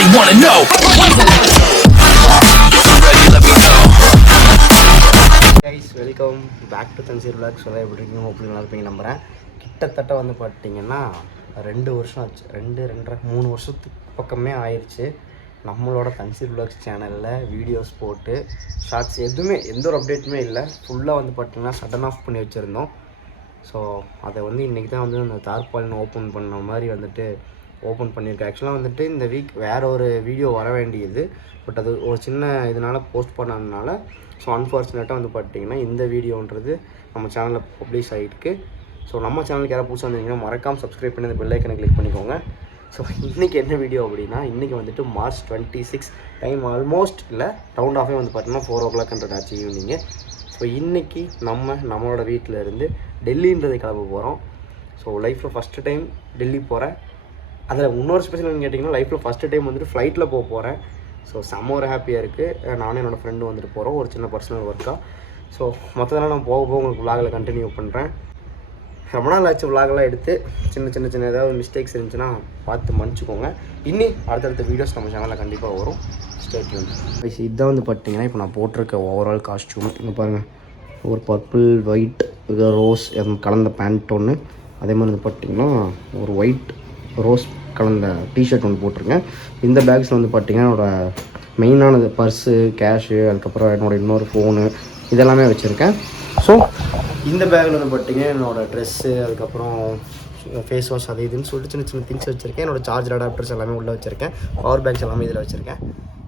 Everybody wanna know. Guys, welcome back to Tansir Vlogs. So எப்படி இருக்கீங்க? Hopefully நல்லா இருப்பீங்க நம்புறேன். கிட்டத்தட்ட வந்து பார்த்தீங்கன்னா 2 வருஷம் ஆச்சு. 3 வருஷத்துக்கு பக்கமே ஆயிடுச்சு. நம்மளோட தன்சீர் விலாக்ஸ் சேனலில் வீடியோஸ் போட்டு ஷார்ட்ஸ் எதுவுமே எந்த ஒரு அப்டேட்டுமே இல்லை. ஃபுல்லாக வந்து பார்த்திங்கன்னா சடன் ஆஃப் பண்ணி வச்சுருந்தோம். ஸோ அதை வந்து இன்றைக்கி தான் வந்து அந்த தார்பாலின் ஓப்பன் பண்ண மாதிரி வந்துட்டு ஓப்பன் பண்ணியிருக்கேன். ஆக்சுவலாக வந்துட்டு இந்த வீக் வேறு ஒரு வீடியோ வர வேண்டியது, பட் அது ஒரு சின்ன இதனால் போஸ்ட் பண்ணதுனால ஸோ அன்ஃபார்ச்சுனேட்டாக வந்து பார்த்திங்கன்னா இந்த வீடியோன்றது நம்ம சேனலில் பப்ளிஷ் ஆகிருக்கு. ஸோ நம்ம சேனலுக்கு யாராவது புதுசாக வந்தீங்கன்னா மறக்காமல் சப்ஸ்கிரைப் பண்ணி அந்த பெல் ஐக்கனை கிளிக் பண்ணிக்கோங்க. ஸோ இன்றைக்கி என்ன வீடியோ அப்படின்னா, இன்றைக்கி வந்துட்டு March 26 டைம் ஆல்மோஸ்ட் இல்லை ரவுண்ட் ஆஃபே வந்து பார்த்தீங்கன்னா 4 o'clock ஆச்சு ஈவினிங்கு. ஸோ இன்றைக்கி நம்மளோட வீட்டில் இருந்து டெல்லின்றது கிளம்ப போகிறோம். ஸோ லைஃப்பில் ஃபஸ்ட்டு டைம் டெல்லி போகிறேன். அதில் இன்னொரு ஸ்பெஷல்னு கேட்டிங்கன்னா லைஃப்பில் ஃபஸ்ட்டு டைம் வந்துட்டு ஃப்ளைட்டில் போகிறேன். ஸோ செம்ம ஒரு ஹாப்பியாக இருக்குது. நானும் என்னோடய ஃப்ரெண்டும் வந்துட்டு போகிறோம் ஒரு சின்ன பர்சனல் ஒர்க்காக. ஸோ மற்றதெல்லாம் நான் போக உங்களுக்கு விலாகில் கண்டினியூ பண்ணுறேன். ரொம்ப நாள் ஆச்சு விலாகெல்லாம் எடுத்து சின்ன ஏதாவது மிஸ்டேக்ஸ் இருந்துச்சுன்னா பார்த்து மன்னிச்சுக்கோங்க. அடுத்தடுத்த வீடியோஸ் நம்ம சேனலில் கண்டிப்பாக வரும். Stay tune. இதுதான் வந்து பார்த்தீங்கன்னா இப்போ நான் போட்டிருக்க ஓவரால் காஸ்ட்யூம். இங்கே பாருங்கள், ஒரு பர்பிள் ஒயிட் ரோஸ் கலந்த பேண்ட் ஒன்று, அதே மாதிரி வந்து பார்த்திங்கன்னா ஒரு ஒயிட் ரோஸ் கலந்த டிஷர்ட் ஒன்று போட்டிருக்கேன். இந்த பேக்ஸில் வந்து பார்த்திங்கன்னா என்னோடய மெயினானது பர்ஸு, கேஷு, அதுக்கப்புறம் என்னோடய இன்னொரு ஃபோனு இதெல்லாமே வச்சுருக்கேன். ஸோ இந்த பேக்கில் வந்து பார்த்திங்கன்னா என்னோடய ட்ரெஸ்ஸு, அதுக்கப்புறம் ஃபேஸ் வாஷ் அது இதுன்னு சொல்லிட்டு சின்ன திங்ஸ் வச்சுருக்கேன். என்னோடய சார்ஜர் அடாப்டர்ஸ் எல்லாமே உள்ளே வச்சுருக்கேன். பவர் பேங்க்ஸ் எல்லாமே இதில் வச்சுருக்கேன்.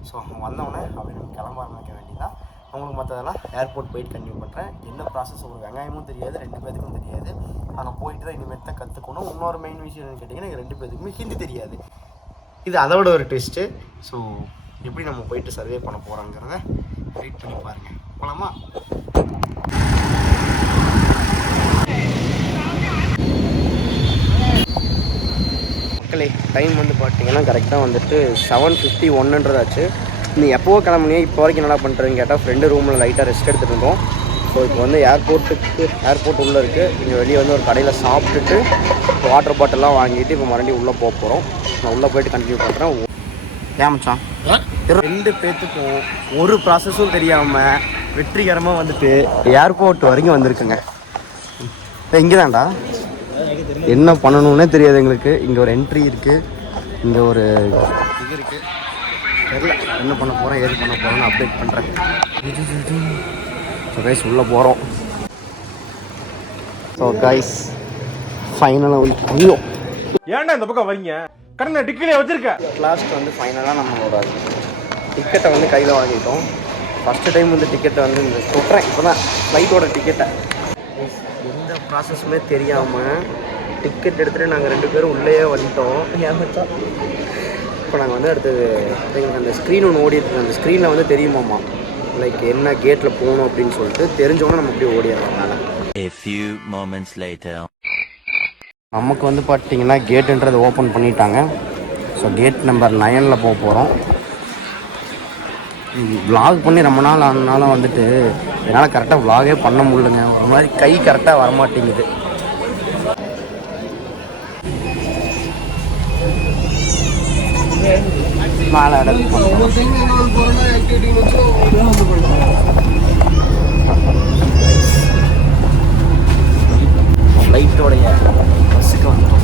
ஸோ வந்தோடனே அப்படி நம்ம கிளம்ப ஆரம்பிக்க வேண்டியதான். அவங்களுக்கு மற்றதெல்லாம் ஏர்போர்ட் போயிட்டு கண்டினியூ பண்ணுறேன். என்ன ப்ராசஸ் ஒரு வெங்காயமும் தெரியாது, 2 பேருக்கும் தெரியாது. அங்கே போயிட்டு தான் இனிமேல் தான் கற்றுக்கணும். இன்னொரு மெயின் விஷயம் என்னன்னு கேட்டிங்கன்னா, எங்கள் 2 பேருக்குமே ஹிந்தி தெரியாது. இது அதோட ஒரு டெஸ்ட்டு. ஸோ எப்படி நம்ம போயிட்டு சர்வே பண்ண போகிறோங்கிறத வெயிட் பண்ணி பாருங்கள். போகலாமா? மக்களே, டைம் வந்து பார்த்தீங்கன்னா கரெக்டாக வந்துட்டு 7:51 நீ எப்போவோ கிளம்புனியே இப்போ வரைக்கும் என்ன பண்ணுறேன்னு கேட்டால் ஃப்ரெண்டு ரூமில் லைட்டாக ரெஸ்ட் எடுத்துகிட்டு இருந்தோம். ஸோ இப்போ வந்து ஏர்போர்ட் உள்ளே இருக்குது. இங்கே வெளியே வந்து ஒரு கடையில் சாப்பிட்டுட்டு வாட்டர் பாட்டில்லாம் வாங்கிட்டு இப்போ மறுபடியும் உள்ளே போகிறோம். நான் உள்ளே போயிட்டு கண்டினியூ பண்ணுறேன். ஏமாச்சான் 2 பேர்த்துக்கும் ஒரு ப்ராசஸும் தெரியாமல் வெற்றிகரமாக வந்துட்டு ஏர்போர்ட் வரைக்கும் வந்திருக்குங்க. இங்கே தான்டா என்ன பண்ணணும்னே தெரியாது எங்களுக்கு. இங்கே ஒரு என்ட்ரி இருக்குது, இங்கே ஒரு இது இருக்குது. தெரியல என்ன பண்ண போகிறேன் ஏது பண்ண போகிறேன்னு அப்டேட் பண்ணுறேன். ஸோ கைஸ் உள்ளே போகிறோம். ஸோ கைஸ் ஃபைனலாக ஐயோ ஏன்டா இந்த பக்கம் வரீங்க? கடனை டிக்கிலே வச்சிருக்க. லாஸ்ட் வந்து ஃபைனலாக நம்மளோட டிக்கெட்டை வந்து கையில் வாங்கிட்டோம். ஃபஸ்ட்டு டைம் வந்து டிக்கெட்டை வந்து இந்த சொல்கிறேன் இப்போ தான் ஃப்ளைட்டோட டிக்கெட்டை எந்த ப்ராசஸுமே தெரியாமல் டிக்கெட் எடுத்துகிட்டு நாங்கள் 2 பேரும் உள்ளேயே வந்துட்டோம். ஏமாச்சா இப்போ நாங்கள் வந்து அடுத்தது எங்களுக்கு அந்த ஸ்க்ரீன் ஒன்று ஓடிட்டு அந்த ஸ்க்ரீனில் வந்து தெரியுமாம்மா லைக் என்ன கேட்டில் போகணும் அப்படின்னு சொல்லிட்டு தெரிஞ்சோன்னே நம்ம அப்படியே ஓடிடுறோம். நமக்கு வந்து பார்த்திங்கன்னா கேட்டுன்றது ஓப்பன் பண்ணிட்டாங்க. ஸோ கேட் நம்பர் 9 போக போகிறோம். விலாக் பண்ணி ரொம்ப நாள் ஆனாலும் வந்துட்டு என்னால் கரெக்டாக விலாகே பண்ண முடியலங்க. ஒரு மாதிரி கை கரெக்டாக வரமாட்டேங்குது. மேலே ஃப்ளைட்டோடைய பஸ்ஸுக்கு வந்துட்டோம்.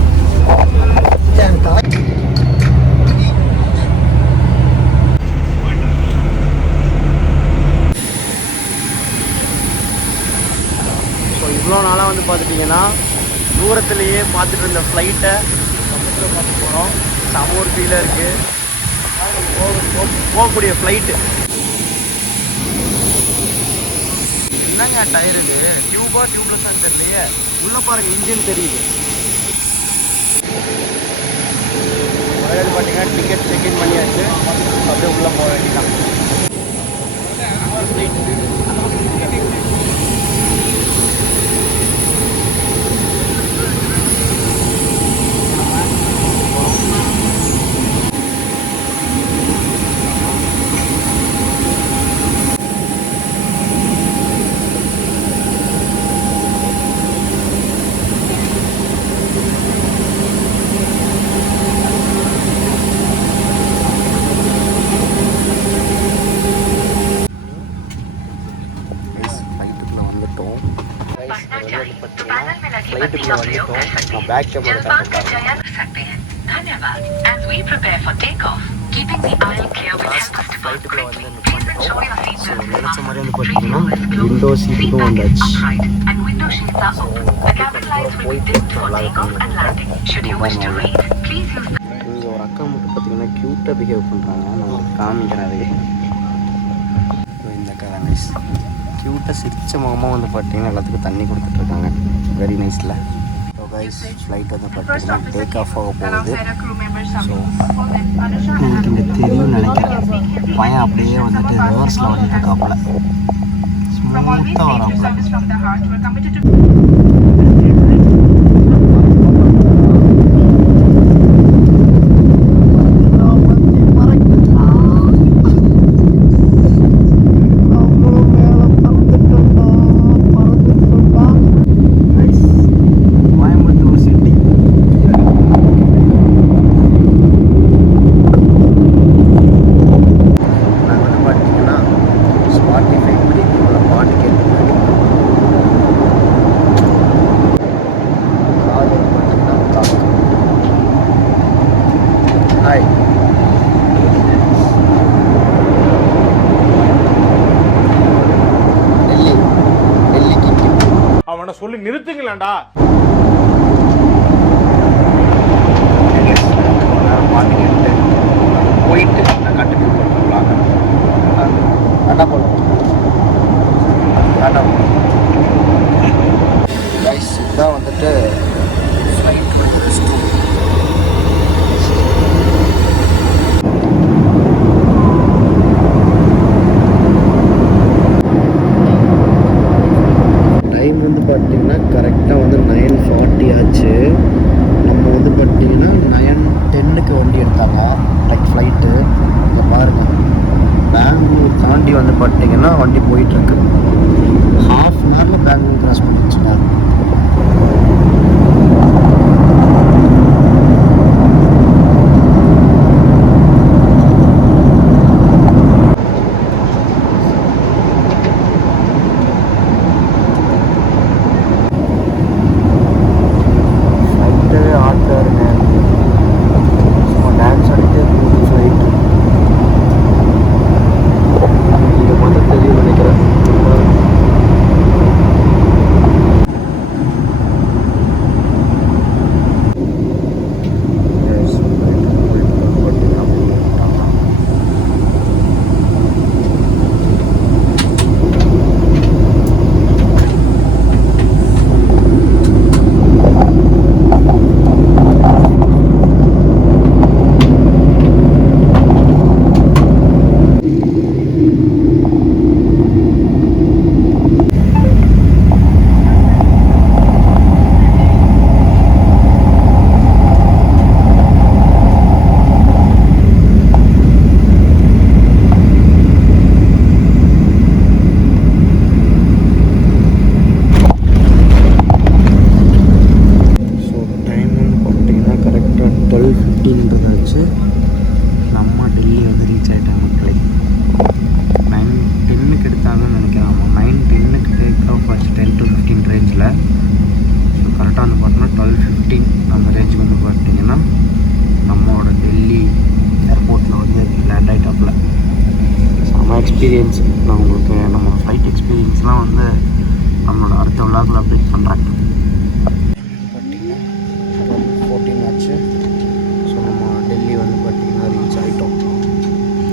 ஸோ இவ்வளோ நாளாக வந்து பார்த்துட்டிங்கன்னா தூரத்துலேயே பார்த்துட்டு இருந்த ஃப்ளைட்டை பக்கத்தில் பார்க்க போகிறோம். செம ஒரு ஃபீலாக இருக்குது. போகக்கூடிய ஃப்ளைட்டு என்னங்க டயர் இது டியூப்லெஸ்ஸான்னு தெரியலையே. உள்ளே பாருங்கள் இன்ஜின் தெரியுது. அதாவது பார்த்தீங்கன்னா டிக்கெட் செக்இன் பண்ணியாச்சு. அப்படியே உள்ளே போக வேண்டியதான். ஃப்ளைட்டில் வந்துட்டோம். நான் பேக் கேமரா காட்டுறேன். ஃப்ளைட்டுக்குள்ளே வந்து நிற்பாண்டோம். ஸோ நினச்ச மாதிரி வந்து பார்த்தீங்கன்னா விண்டோ சீட்டுக்கும் வந்தாச்சு. போயிட்டு நல்லா இங்கே ஒரு அக்கா மட்டும் பார்த்தீங்கன்னா க்யூட்டாக பிஹேவ் பண்ணுறாங்க. நான் உங்களுக்கு காமிக்கிறேன். அது இந்த அக்கா தான் நைஸ். க்யூட்டாக சிரிச்ச முகமாக வந்து பார்த்தீங்கன்னா எல்லாத்துக்கும் தண்ணி கொடுத்துட்ருக்காங்க. வெரி நைஸில். ஸோ கைஸ் ஃப்ளைட் வந்து பார்த்தீங்கன்னா டேக் ஆஃப் ஆக போகுது. ஸோ உங்களுக்கு இங்கே தெரியும் நினைக்கிறேன். பையன் அப்படியே வந்துட்டு ரிவர்ஸில் வந்துட்டு இருக்காப்புல ஸ்மூத்தாக வராப்புல. அவனை சொல்லி நிறுத்துங்களேன்டா. போயிட்டு நான் கண்டினியூ பண்ணுறாங்க. டாட்டா போகலாம். டாட்டா கைஸ், இதுதான் வந்துட்டு ஃப்ளைட் வந்து ரெஸ்ட் ரூம். டைம் வந்து பார்த்தீங்கன்னா கரெக்டாக வந்து 9:40 ஆச்சு. நம்ம வந்து பார்த்தீங்கன்னா 9:10க்கு வண்டி எடுத்தாங்க லைக் ஃப்ளைட்டு. இங்கே பாருங்கள், பெங்களூர் தாண்டி வந்து பார்த்தீங்கன்னா வண்டி போயிட்டுருக்கு. ஹாஃப் அன் ஹவரில் பெங்களூர் கிராஸ் பண்ணிடுச்சுங்க. நம்ம டெல்லி வந்து ரீச் ஆகிட்டாங்க மக்களை. 9:10க்கு எடுத்தாங்கன்னு நினைக்கிறேன். 9:10க்கு டேக் ஆஃப் ஆச்சு 10 to 15 ரேஞ்சில். ஸோ கரெக்டாக வந்து பார்த்தோன்னா 12:15 அந்த ரேஞ்சுக்கு வந்து பார்த்தீங்கன்னா நம்மளோட டெல்லி ஏர்போர்ட்டில் வந்து லேண்ட் ஆகிட்டாப்புல. செம்ம எக்ஸ்பீரியன்ஸ். நான் உங்களுக்கு நம்மளோட ஃப்ளைட் எக்ஸ்பீரியன்ஸ்லாம் வந்து நம்மளோட அடுத்த விழாக்கில் அப்டேட் பண்ணுறேன். பார்த்தீங்கன்னா 14 ஆச்சு. டெல்லி வந்து பார்த்தீங்கன்னா ரீச் ஆகிட்டோம்.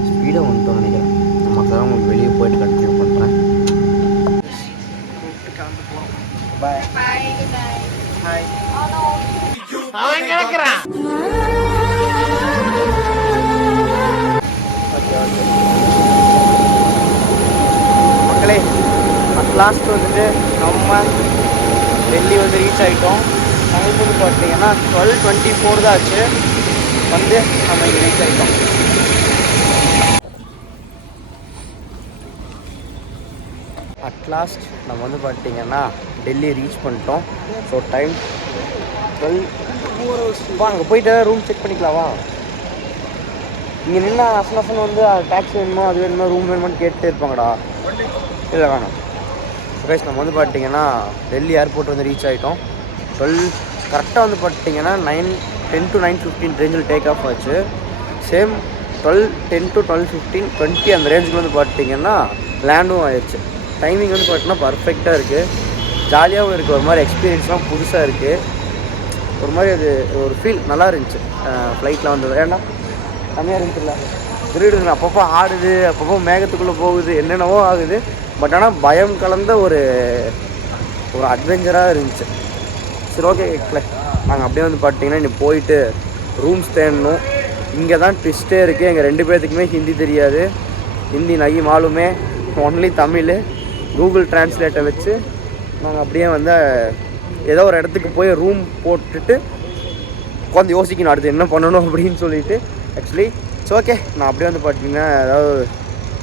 ஸ்பீடாக வந்துட்டோம் நினைக்கிறேன். நமக்கு தான் உங்களுக்கு வெளியே போயிட்டு கண்டினியூ பண்ணுறேன். பாய் பாய். ஹாய். அவன் கேட்குறான். மக்களே, அட் லாஸ்ட் வந்துட்டு நம்ம டெல்லி வந்து ரீச் ஆகிட்டோம். டைம் வந்து பார்த்தீங்கன்னா 12:24 தான் ஆச்சு. வந்து நம்ம இங்கே ரீச் ஆகிட்டோம். அட்லாஸ்ட் நம்ம வந்து பார்த்தீங்கன்னா டெல்லி ரீச் பண்ணிட்டோம். ஸோ டைம் 12 வா. அங்கே போயிட்டு ரூம் செக் பண்ணிக்கலாமா? இங்கே நின்று அசன் வந்து டேக்ஸி வேணுமோ அது வேணுமோ ரூம் வேணுமான்னு கேட்டு இருப்பாங்கடா. இல்லை வேணாம். கைஸ், நம்ம வந்து பார்த்தீங்கன்னா டெல்லி ஏர்போர்ட் வந்து ரீச் ஆகிட்டோம். கரெக்டாக வந்து பார்த்தீங்கன்னா 10 to 9:15 ரேஞ்சில் டேக் ஆஃப் ஆச்சு. சேம் 10 to 12:15 20 அந்த ரேஞ்சுக்கு வந்து பார்த்தீங்கன்னா லேண்டும் ஆயிடுச்சு. டைமிங் வந்து பார்த்தீங்கன்னா பர்ஃபெக்டாக இருக்குது, ஜாலியாகவும் இருக்குது, ஒரு மாதிரி எக்ஸ்பீரியன்ஸ்லாம் புதுசாக இருக்குது, ஒரு மாதிரி அது ஒரு ஃபீல் நல்லா இருந்துச்சு. ஃப்ளைட்டில் வந்தது ஏன்னா கம்மியாக இருந்துச்சுல்ல, திருடுங்க அப்பப்போ ஆடுது, அப்பப்போ மேகத்துக்குள்ளே போகுது, என்னென்னவோ ஆகுது. பட் ஆனால் பயம் கலந்த ஒரு அட்வென்ச்சராக இருந்துச்சு. சரி ஓகே நாங்கள் அப்படியே வந்து பார்த்தீங்கன்னா இன்னைக்கு போயிட்டு ரூம்ஸ் தேடணும். இங்கே தான் ட்விஸ்ட்டே இருக்குது, எங்கள் 2 பேர்த்துக்குமே ஹிந்தி தெரியாது. ஹிந்தி நகி மாலுமே, ஒன்லி தமிழ். கூகுள் டிரான்ஸ்லேட்டை வச்சு நாங்கள் அப்படியே வந்து ஏதோ ஒரு இடத்துக்கு போய் ரூம் போட்டுட்டு உட்காந்து யோசிக்கணும் அடுத்து என்ன பண்ணணும் அப்படின்னு சொல்லிட்டு. ஆக்சுவலி இட்ஸ் ஓகே, நான் அப்படியே வந்து பார்த்தீங்கன்னா ஏதாவது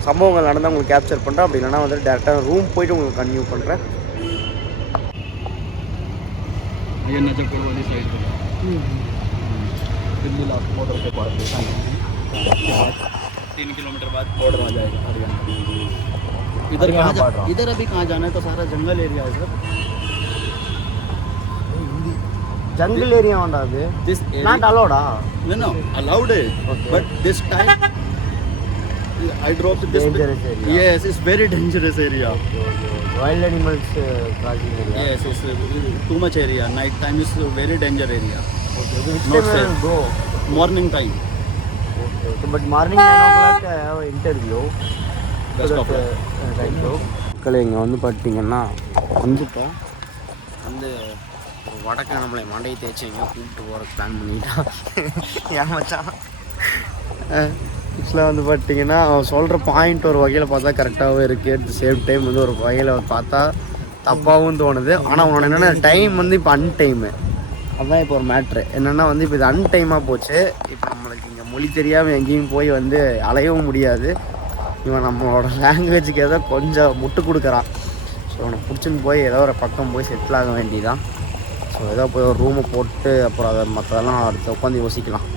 சம்பவங்கள் நடந்தால் உங்களுக்கு கேப்சர் பண்ணுறேன், அப்படி இல்லைனா வந்து டேரெக்டாக ரூம் போய்ட்டு உங்களுக்கு கன்டினியூ பண்ணுறேன். ये नजरपुर वाली साइड पे दिल्ली लास्ट बॉर्डर के पास है, उसके बाद 3 किलोमीटर बाद बॉर्डर आ जाएगा हरियाणा। इधर अभी कहाँ जाना है, तो सारा जंगल एरिया है सर। ஜங்கிள் ஏரியா வேண்டாது, This நாட் அலோடா? no allowed it, Okay. but this time I dropped this. Dangerous area. Yes, it's very dangerous area. Wild animals crossing area. Yes, it's too much area. Night time is very danger area. Which Not time safe. go? Morning time. Okay, but morning 9 o'clock I have an interview. Best of luck. மக்கள் இங்கே வந்து பார்த்தீங்கன்னா வந்துட்டோம், வந்து வடக்கு நம்மளை மண்டையை தேய்ச்சி எங்கேயோ கூப்பிட்டு போகிறதுக்கு பிளான் பண்ணிட்டான். ஏன் மச்சான் ஆக்சுவலாக வந்து பார்த்தீங்கன்னா அவன் சொல்கிற பாயிண்ட் ஒரு வகையில் பார்த்தா கரெக்டாகவும் இருக்குது, அட் த சேம் டைம் வந்து ஒரு வகையில் பார்த்தா தப்பாகவும் தோணுது. ஆனால் அவனோட என்னென்னா டைம் வந்து இப்போ அன்டைமு, அதுதான் இப்போ ஒரு மேட்ரு என்னென்னா வந்து இப்போ இது அன்டைமாக போச்சு. இப்போ நம்மளுக்கு இங்கே மொழி தெரியாமல் எங்கேயும் போய் வந்து அலையவும் முடியாது. இவன் நம்மளோட லாங்குவேஜுக்கு ஏதோ கொஞ்சம் முட்டு கொடுக்குறான். ஸோ அவனை பிடிச்சின்னு போய் ஏதோ ஒரு பக்கம் போய் செட்டில் ஆக வேண்டியதான். ஸோ ஏதோ போய் ஒரு ரூமை போட்டு அப்புறம் அதை மற்றதெல்லாம் அடுத்து உட்காந்து யோசிக்கலாம்.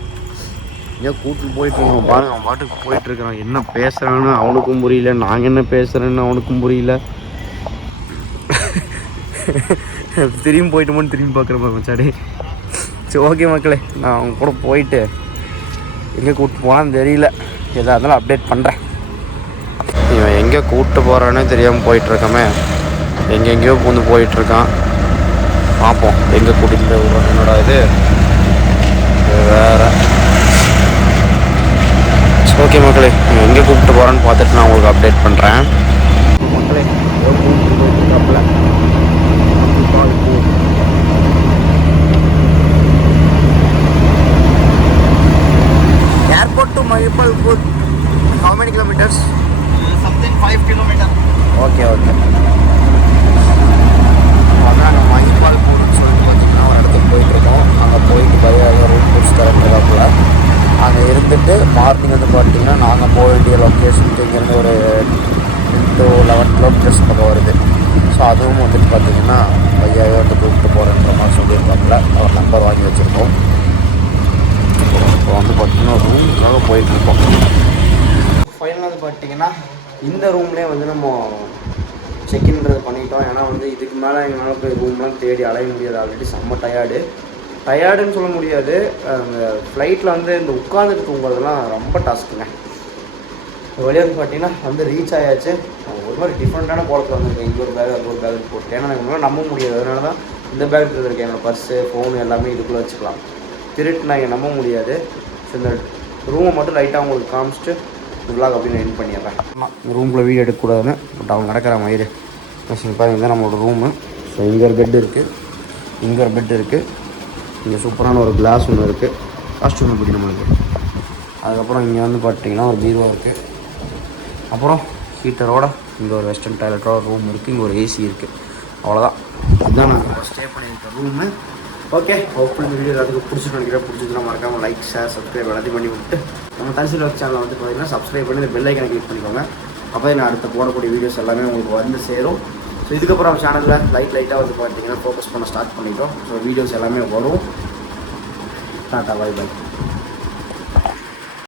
ஏதோ கூட்டிட்டு போயிட்டுருக்கோம் பாருங்க, அவன் பாட்டுக்கு போயிட்டுருக்கிறான். என்ன பேசுகிறான்னு அவனுக்கும் புரியல, நாங்கள் என்ன பேசுகிறேன்னு அவனுக்கும் புரியல. திரும்பி போயிட்டோமோன்னு திரும்பி பார்க்குற மாதிரி மச்சாடி. சரி ஓகே மக்களே, நான் அவங்க கூட போயிட்டு எங்கே கூப்பிட்டு போனான்னு தெரியல, எதாக இருந்தாலும் அப்டேட் பண்ணுறேன். இவன் எங்கே கூப்பிட்டு போகிறானே தெரியாமல் போயிட்டுருக்கமே, எங்கெங்கேயோ பூந்து போயிட்டுருக்கான். பார்ப்போம் எங்கே கூட்டிகிட்டு விடுறோம். என்னோட இது வேறு. ஓகே மக்களே, எங்கே கூப்பிட்டு போகிறேன்னு பார்த்துட்டு நான் உங்களுக்கு அப்டேட் பண்ணுறேன். மக்களே கூப்பிட்டு போயிட்டுருக்காப்புல airport to Mahipalpur. How many kilometres? Something 5 kilometer. Okay அதான் நம்ம மஹிபால்பூர்னு சொல்லிட்டு பார்த்தீங்கன்னா ஒரு இடத்துக்கு போயிட்டுருக்கோம். அங்கே போயிட்டு பையாக ரூம் பிடிச்சி தரப்புல அங்கே இருந்துட்டு மார்னிங் வந்து பார்த்தீங்கன்னா நாங்கள் போக வேண்டிய லொக்கேஷனுக்கு இங்கேருந்து ஒரு 10 to 11 கிலோமீட்டர்ஸ் பக்கம் வருது. ஸோ அதுவும் வந்துட்டு பார்த்தீங்கன்னா பையாக வந்து கூப்பிட்டு போகிறேன்ற மாதிரி சொல்லியிருக்காப்புல. அவர் நம்பர் வாங்கி வச்சுருக்கோம். இப்போ வந்து பார்த்தீங்கன்னா ரூமுக்காக போயிட்டுருக்கோம். ஃபைனலாக வந்து பார்த்தீங்கன்னா இந்த ரூம்லேயே வந்து நம்ம செக்இன்றது பண்ணிட்டோம். ஏன்னா வந்து இதுக்கு மேலே எங்களால் போய் ரூம்லாம் தேடி அலைய முடியாது, ஆல்ரெடி செம்ம டயர்டுன்னு சொல்ல முடியாது. அந்த ஃப்ளைட்டில் வந்து இந்த உட்காந்துட்டு தூங்குறதுலாம் ரொம்ப டாஸ்க்குங்க. வெளியே வந்து பார்த்தீங்கன்னா வந்து ரீச் ஆயாச்சு. ஒரு மாதிரி டிஃப்ரெண்ட்டான கோலத்தில் வந்துருக்கேன். இங்கே ஒரு பேக் அங்கே ஒரு பேக் போட்டு, ஏன்னா எனக்கு முன்னாடி நம்ப முடியாது. அதனால தான் இந்த பேக் எடுத்துருக்கேன். என்னோடய பர்ஸு ஃபோனு எல்லாமே இதுக்குள்ளே வச்சுக்கலாம். திருட்டு நான் இங்கே நம்ப முடியாது. ஸோ இந்த ரூமை மட்டும் லைட்டாக உங்களுக்கு காமிச்சிட்டு விலாக் அப்படின்னு எண்ட் பண்ணிடுறேன். இந்த ரூமில் வீடியோ எடுக்கக்கூடாதுன்னு பட் அவங்க நடக்கிற மாதிரி பாருங்க. இதுதான் நம்மளோட ரூமு. ஸோ இங்கே ஒரு பெட் இருக்குது, இங்கே ஒரு பெட் இருக்குது, இங்கே சூப்பரான ஒரு கிளாஸ் ஒன்று இருக்குது, காஸ்ட்யூம் இப்படி நம்மளுக்கு. அதுக்கப்புறம் இங்கே வந்து பார்த்தீங்கன்னா ஒரு பீரோ இருக்குது. அப்புறம் ஹீட்டரோட இங்கே ஒரு வெஸ்டர்ன் டாய்லெட்டோட ரூம் இருக்குது, இங்கே ஒரு ஏசி இருக்குது. அவ்வளோதான். இதுதான் நாங்கள் ஸ்டே பண்ணியிருக்க ரூமு. ஓகே, ஹோப்ஃபுல் இந்த வீடியோ எல்லாத்துக்கும் பிடிச்சிட்டு நினைக்கிறேன். பிடிச்சதுன்னா மறக்காமல் லைக், ஷேர், சப்ஸ்கிரைப் எல்லாத்தையும் பண்ணி விட்டு நம்ம தன்சில் வச்சு சேனலை வந்து பார்த்தீங்கன்னா சப்ஸ்கிரைப் பண்ணி இந்த பெல் ஐக்கனை கிளிக் பண்ணிக்கோங்க. அப்போ நான் அடுத்த போடக்கூடிய வீடியோஸ் எல்லாமே உங்களுக்கு வந்து சேரும். ஸோ இதுக்கப்புறம் நம்ம சேனலில் லைட்டாக வந்து பார்த்தீங்கன்னா ஃபோக்கஸ் பண்ண ஸ்டார்ட் பண்ணிட்டோம். ஸோ வீடியோஸ் எல்லாமே வரும். Tata, bye by.